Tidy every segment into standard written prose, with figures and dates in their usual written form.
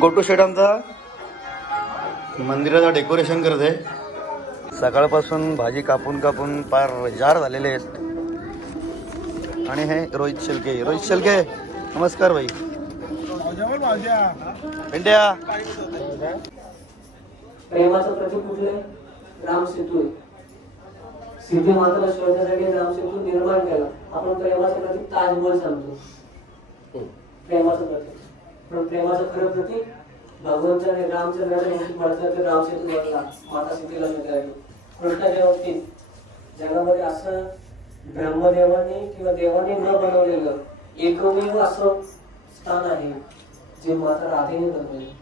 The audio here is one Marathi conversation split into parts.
गोटू शेट आमचा मंदिराचं डेकोरेशन करते। सकाळपासून भाजी कापून कापून पार जार झालेले आहेत। आणि हे रोहित शेलके, रोहित शेलके नमस्कार भाई। इंडिया प्रेमाचं प्रतीक कुठलं? राम सेतू आहे। सिद्धी मात्र शोधण्यासाठी राम सेतू निर्माण केला। आपण प्रेमाचं प्रतीक ताजमहल सांगतो, प्रेमाचं प्रतीक, पण प्रेमाचं खरं प्रतीक भगवंताने रामचंद्राच्या राम सेतू बनला, माता सीतेला मिळाली। कृष्णाच्या बाबतीत जगामध्ये असं ब्रह्मदेवाने किंवा देवाने न बनवलेलं एकमेव असं स्थान आहे जे माता राधेने बनवले।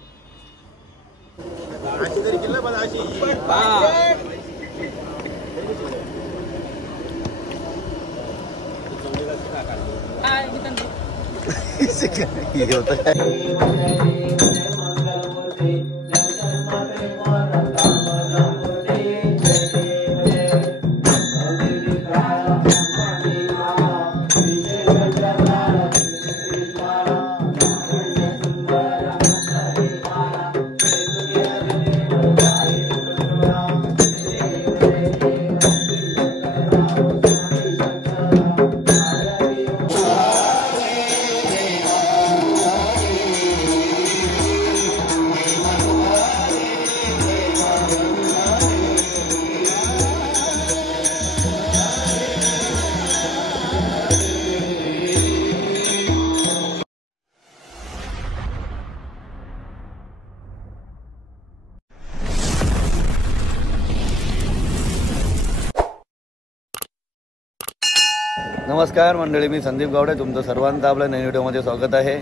नमस्कार मंडळी, मी संदीप गावडे, तुमचं सर्वांचं आपल्या नवीन व्हिडिओमध्ये स्वागत आहे।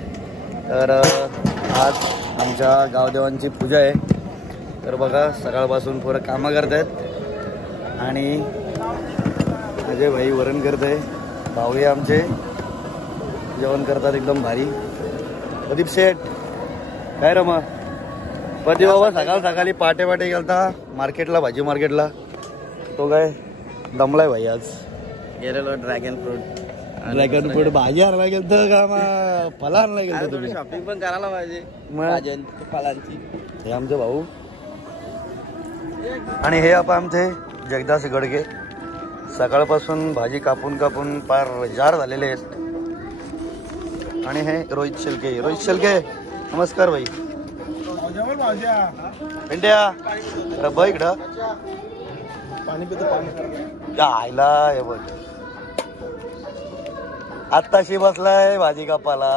तर आज आमच्या गावदेवांची पूजा आहे। तर बघा सकाळपासून पुरं कामं करत आहेत आणि अजय भाई वरण करत आहे, भाऊही आमचे जेवण करतात एकदम भारी। प्रदीप शेठ काय रमा प्रदीप बाबा सकाळ सकाळी पाटे गेलता मार्केटला, भाजी मार्केटला, तो काय दमलाय भाई आज। गेलेलो ड्रॅगन फ्रूट भाजी आणायला गेलतं का मग फळं आणायला गेलतं तुम्ही? शॉपिंग पण करायला पाहिजे भाज्यां फळांची। हे आमचे भाऊ आणि हे आपण आमचे जगदास गडगे, सकाळपासून भाजी कापून कापून पार जार झालेले आहेत। आणि हे रोहित शेलके, रोहित शेलके नमस्कार भाई। इंडिया बघ इकडं पाणी पितो, पाणी आयला हे बघ आत्ताशी बसलाय भाजी कापाला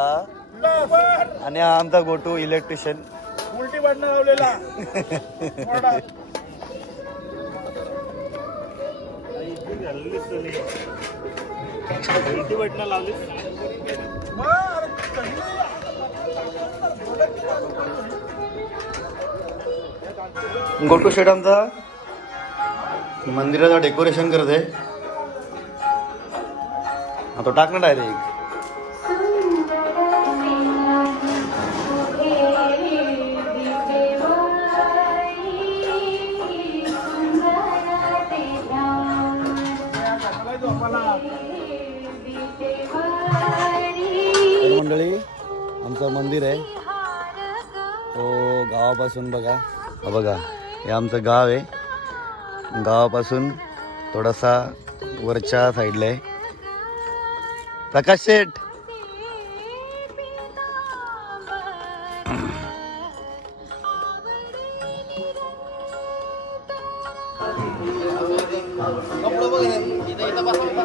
आणि आमचा गोटू इलेक्ट्रिशियन उलटी बटन लावलेला उलटी बटन लावली। गोटू शेट आमचा मंदिराचं डेकोरेशन करते। तो टाक ना डायरेक्ट। मंडळी आमचं मंदिर आहे, तो गावापासून बघा बघा हे आमचं गाव आहे, गावापासून थोडासा वरच्या साईडला आहे। प्रकाश शेठ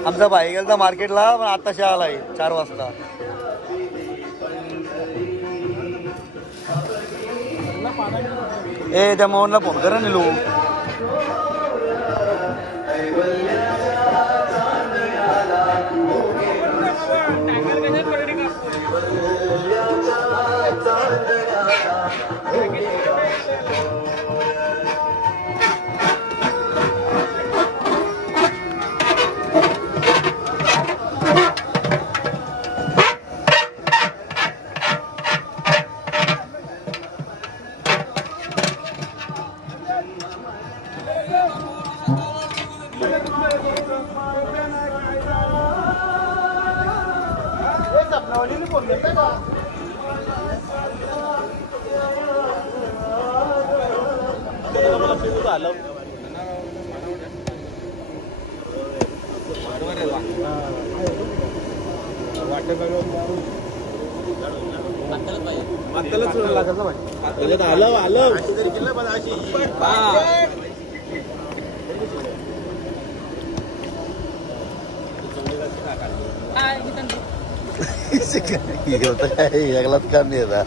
आमचा भाई गेलता मार्केटला, पण आताशी आलाय 4 वाजता। ए त्या मोहनला फोन करा निलू। एकलाच काम नाही येतात.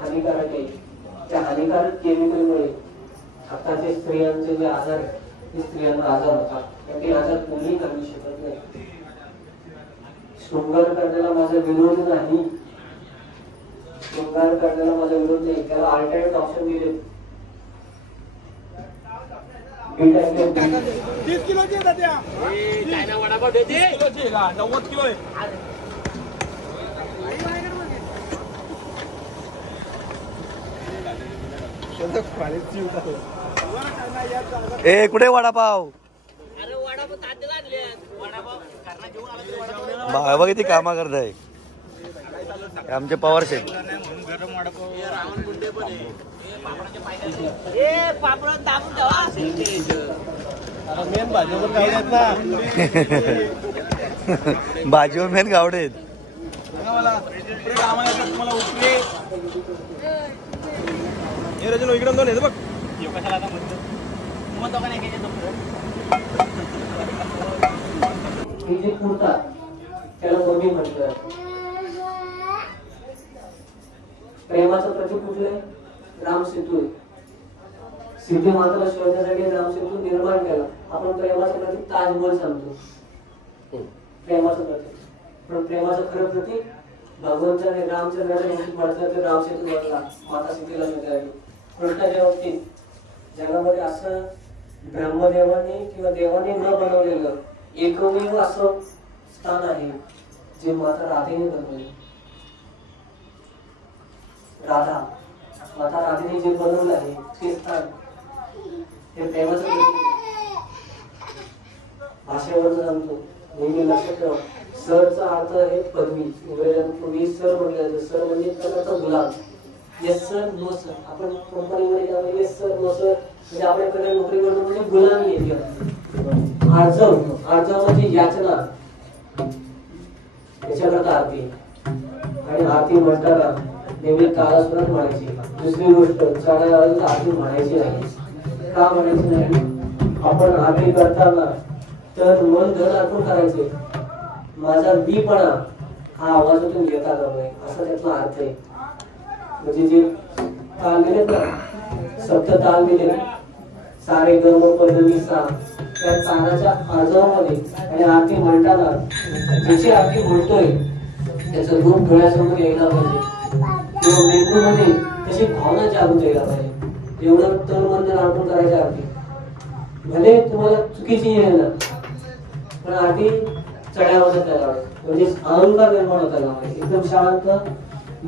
हानिकारक आहे. त्या हानिकारक केमिकलमुळे आताचे स्त्रियांचे जे आजार आहेत ते स्त्रियांना आजार होतात. ते आजार कोणीही करू शकत नाही. शृंगार करण्याला माझा विरोध नाही. शृंगार करण्याला माझा विरोध नाही. त्याला अल्टरनेट ऑप्शन दिले. 30 किलोची आहे त्या. वडापाव देते 90 किलो आहे. ए कुठे वडापाव? बघ किती कामा करताय आमचे पवार शेठ. भाजीवर मेन गावडे इकडे दोन येते बघ. जे पुरतात त्याला मम्मी म्हणतात. प्रेमाचं प्रतीक कुठलंय? राम सेतू आहे. सीते माताला शोधण्यासाठी राम सेतू निर्माण केला. आपण प्रेमाचं प्रतीक ताजमहल सांगतो. प्रेमाचं प्रतीक. पण प्रेमाचं खरं प्रतीक भगवंताने रामचंद्राच्या ते राम सेतू बनला. माता सीतेला मिळाली. कृष्णाच्या बाबतीत जगामध्ये असं ब्रह्मदेवाने किंवा देवाने न बनवलेलं एकमेव असं स्थान आहे जे माता राधेने बनवले. राधा माता राधेने जे बनवलं आहे ते स्थान हे प्रेमाचं भाषेवर सांगतो. नेहमी लक्षात ठेवा. सरचा अर्थ आहे पदवी. इंग्रजांत पूर्वी सर म्हटलं जातं. सर म्हणजे त्याचा गुलाम. Yes sir no sir. आपण कंपनीमध्ये जातो येस सर नो सर म्हणजे आपल्याकडे नोकरी करतो म्हणजे गुलामी येते. आर्जव आर्जव म्हणजे याचना. त्याच्याकरता आरती. आणि आरती म्हणताना नेहमी तालासुरात म्हणायची. दुसरी गोष्ट चढायला आरती म्हणायची नाही. का म्हणायची नाही? आपण आरती करताना तर मन धन अर्पण करायचे. माझा मीपणा हा आवाजातून येता नये असा त्यातला अर्थ आहे. म्हणजे जे ताल दिलेत ना सप्त ताल दिले सारे गम पदवी सा त्या तानाच्या आजारामध्ये आणि आरती म्हणताना ज्याची आरती म्हणतोय त्याचं रूप डोळ्यासमोर यायला पाहिजे किंवा मेंदूमध्ये तशी भावना जागृत यायला पाहिजे. एवढं तन मन अर्पण करायची आरती. भले तुम्हाला चुकीची येईल ना पण आरती चढ्या आवाजात करायला म्हणजे अहंकार निर्माण होता पाहिजे. एकदम शांत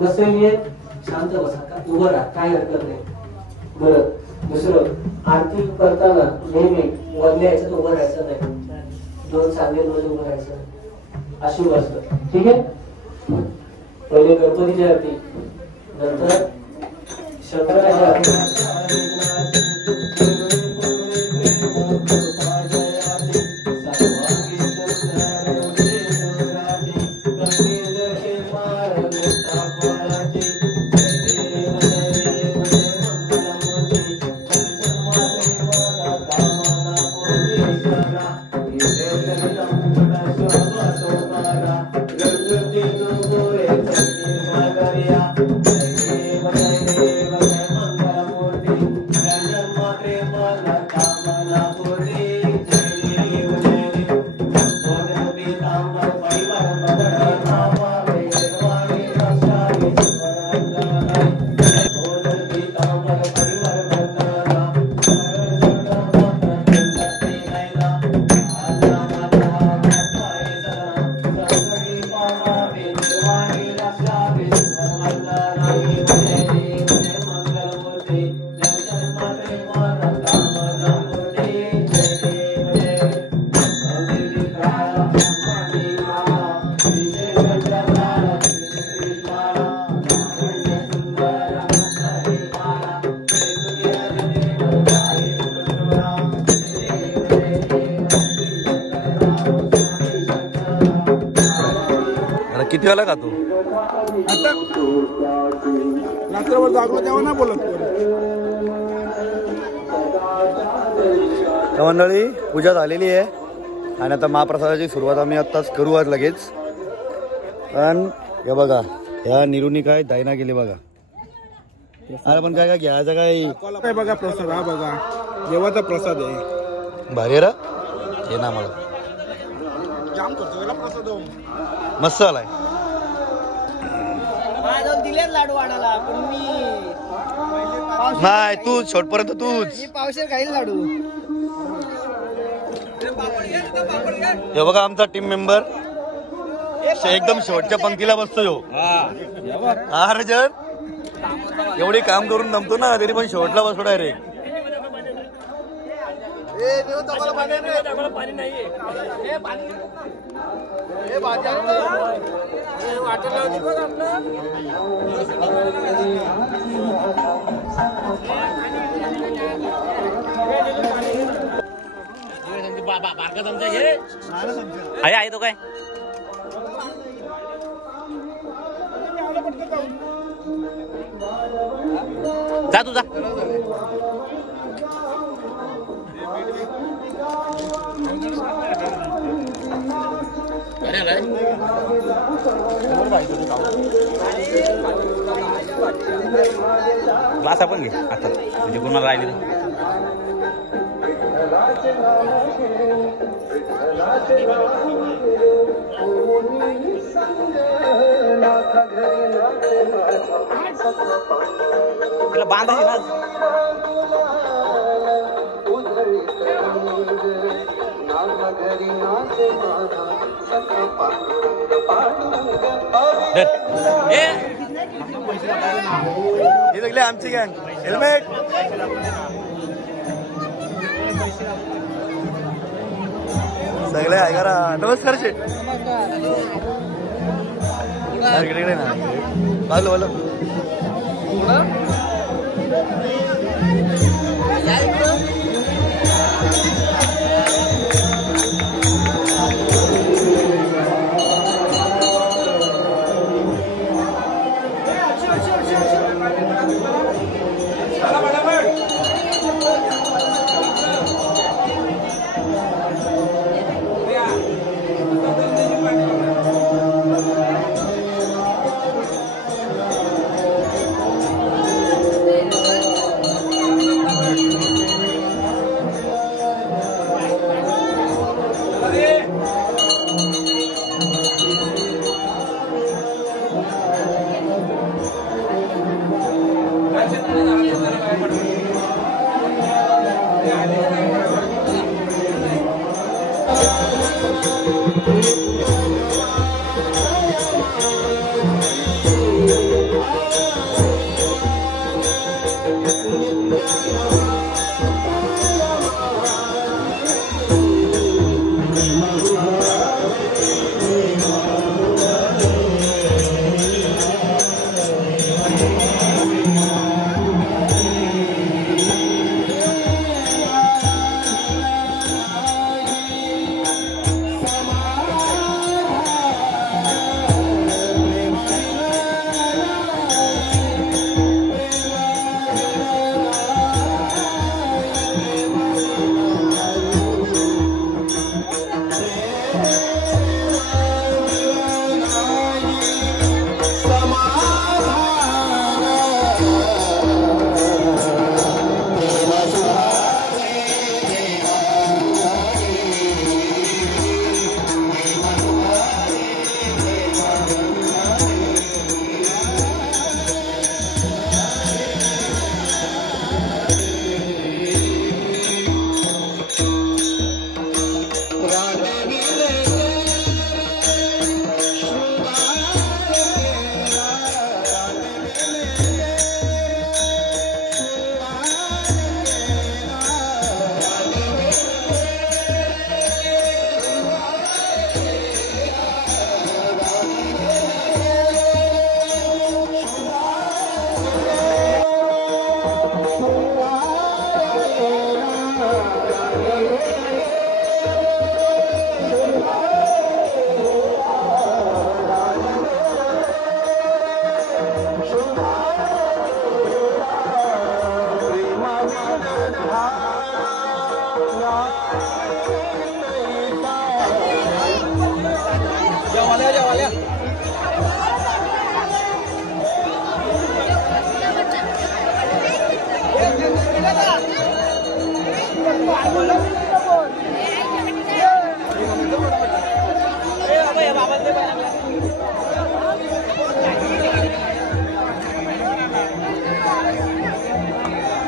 नसेल येत शांत बसा. उभं राहा काय हरकत नाही. बरं दुसरं आरती करताना नेहमी वरल्या याच्यात उभं राहायचं नाही. दोन सांगेमध्ये उभं राहायचं. अशुभ असतं. ठीक आहे. पहिले गणपतीची आरती नंतर शंकराची आरती. किती वेळा खातो? आता रात्रभर जागलो तेव्हा ना बोलत. तर मंडळी पूजा झालेली आहे आणि आता महाप्रसादाची सुरुवात आम्ही आत्ताच करू आज लगेच. पण हे बघा ह्या निरुनी काय दायना केली बघा. अरे पण काय काय घ्यायचं काय बघा प्रसाद. हा बघा देवाचा प्रसाद आहे. भारी रा हे ना मला जाम करतो त्याला प्रसाद. मस्त आलाय. दिले लाडू आणायला पण मी नाही तूच शेवटपर्यंत तूच. पावशे खाईल लाडू. हे बघा आमचा टीम मेंबर एकदम शेवटच्या पंक्तीला बसतो यो. हा रजत एवढी काम करून नमतो ना तरी पण शेवटला बसतो डायरेक्ट. आहे तो काय जा तू जा. ग्लास आपण घे आता म्हणजे कोणाला राहिली तर बांधायची ना. हे सगळे आमची गँग. हेल्मेट सगळे आहे करा. नमस्कार शेठ. इकडे ना बाजू बोला.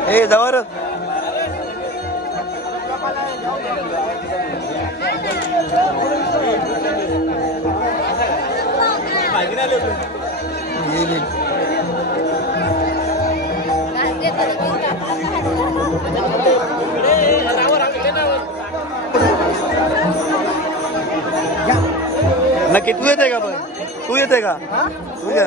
ए जवळ नक्की तू येते का पण तू येते का तू ये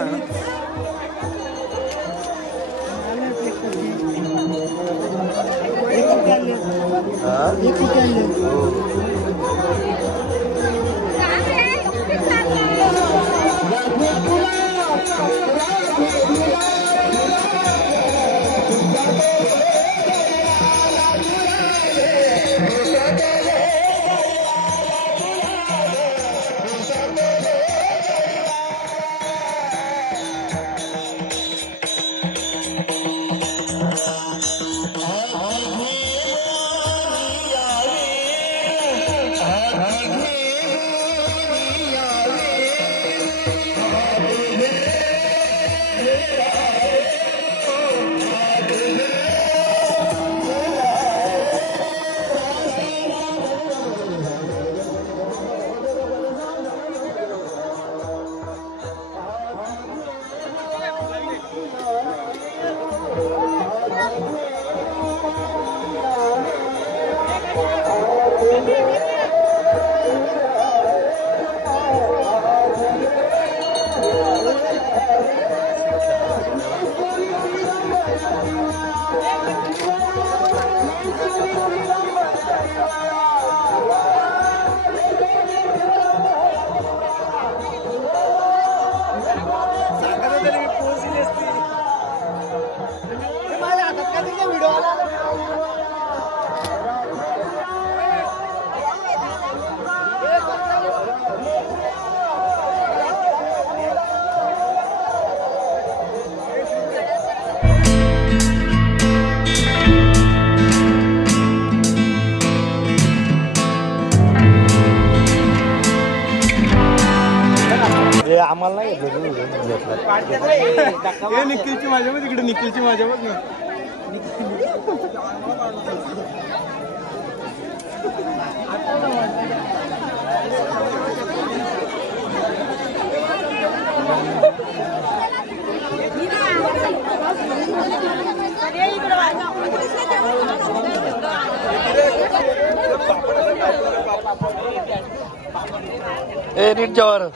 आम्हाला नाही निखिलची माझ्या मग तिकडे निखिलची माझ्या मग ए नीट जवार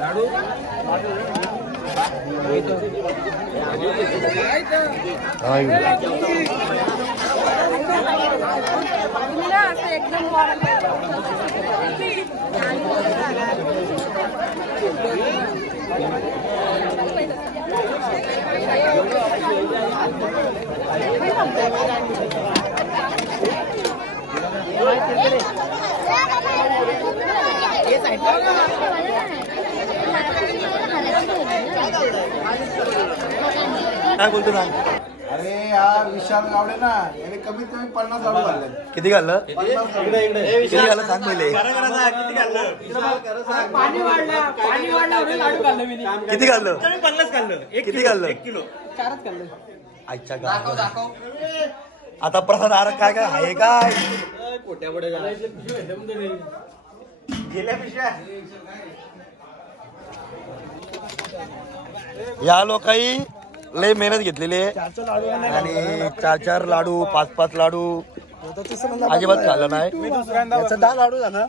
लाडू काय बोलतो ना अरे हा विशाल गावडे ना याने कमीत कमी 50 लाडू घालले. किती घाललं इकडे किती घाललं सांग पहिले किती घाललं 50 घाललं किती घाललं 1 किलो 4च घाललं. आजच्या गावात आता प्रसाद आर काय काय आहे काय पोट्या पुढे गेल्या पिशव्या या लोकांनी लय मेहनत घेतलेली आहे आणि 4 लाडू 5 लाडू अजिबात खाल्लं नाही लाडू झाला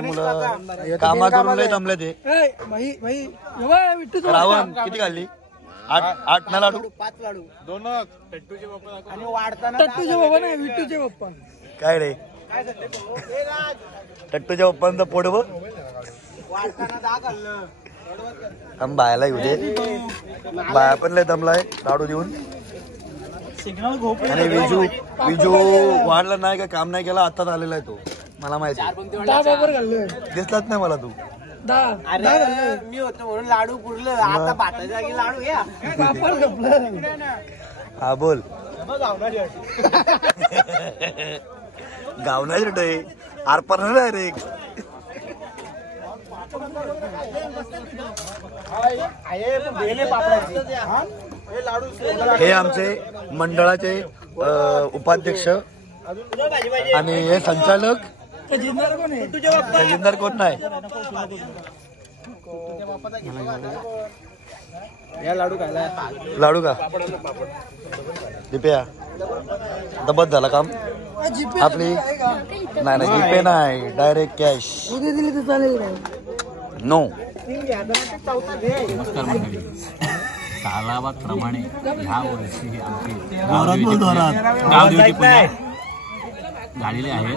मुलं कामा करून लय जमले ते रावण किती खाल्ली आठ ना लाडू. 5 लाडू. टट्टूचे बाप्पा दाखव. आणि वाढताना टट्टूचे बाबा नाही विट्टूचे बाप्पा. काय रे टट्टूच्या पप्पांचा पोट बघ. वाढताना दाखवलं. आम बायाला येऊ दे. बाया पण लय दमलाय लाडू देऊन. सिग्नल घोप. आणि विजू वाढला नाही का काम नाही केला आताच आलेला आहे तो. मला माहिती 10 बरोबर घाललं. दिसलाच नाही मला तू. 10 अरे मी होतो म्हणून लाडू पुरलं. आता भाताच्या जागी लाडू या. पापड घपलं. हा बोल. गावना रे आरपार नाही रे. हे आमचे मंडळाचे उपाध्यक्ष आणि हे संचालक. जिंदार कोण आहे? खजिनदार कोण नाही. लाडू खायला. लाडू का दिप्या दबत झाला काम आपली. नाही नाही जीपे नाही डायरेक्ट कॅश. उद्या दिली तर चालेल काय? नो. नमस्कार मंडळी. कालाबाप्रमाणे ह्या वर्षी आमची गावदेवीची पूजा झालेली आहे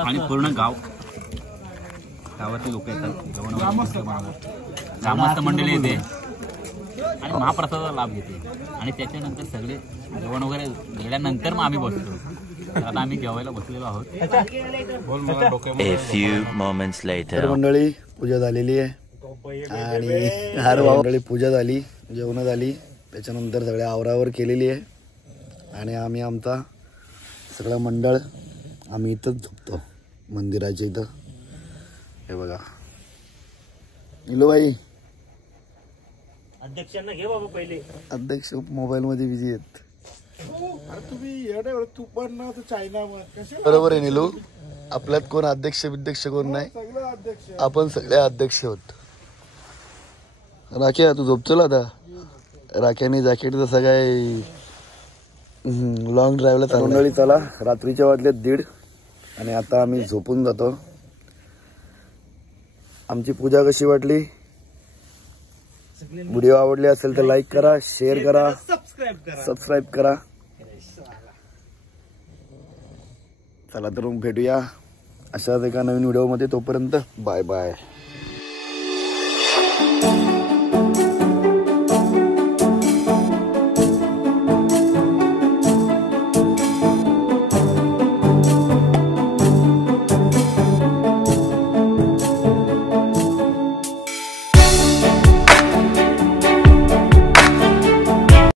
आणि पूर्ण गावातले लोक येतात. ग्रामस्थ मंडळी येते आणि महाप्रसादाचा लाभ घेते आणि त्याच्यानंतर सगळे जेवण वगैरे गेल्यानंतर मग आम्ही बसतो. आता आम्ही जेवायला बसलेलो आहोत. A few moments later. तर मंडळी पूजा झालेली आहे आणि हर मंडळी पूजा झाली, जेवण झाली, त्याच्यानंतर सगळ्या आवरावर केलेली आहे आणि आम्ही आमचा सगळं मंडळ आम्ही इथंच झोपतो मंदिराच्या इथं. हे बघा निलूबाई अध्यक्षांना घे बाबा पहिले. अध्यक्ष मोबाईल मध्ये बिझी आहेत. अरे तुम्ही तू पण ना चायना कसे बरोबर आहे निलू. आपल्यात कोण अध्यक्ष विध्यक्ष कोण नाही. सगळं अध्यक्ष. आपण सगळे अध्यक्ष होत. राख्या तू झोपचल आता. राख्याने जॅकेट जसं काय लॉंग ड्राईव्हला चालू. मंडळी चला रात्रीच्या वाजले 1:30 आणि आता आम्ही झोपून जातो. आमची पूजा कशी वाटली? व्हिडिओ आवडले असेल तर लाईक करा, शेअर करा, सबस्क्राईब करा. चला तर मग भेटूया अशाच एका नवीन व्हिडिओमध्ये. तोपर्यंत बाय बाय.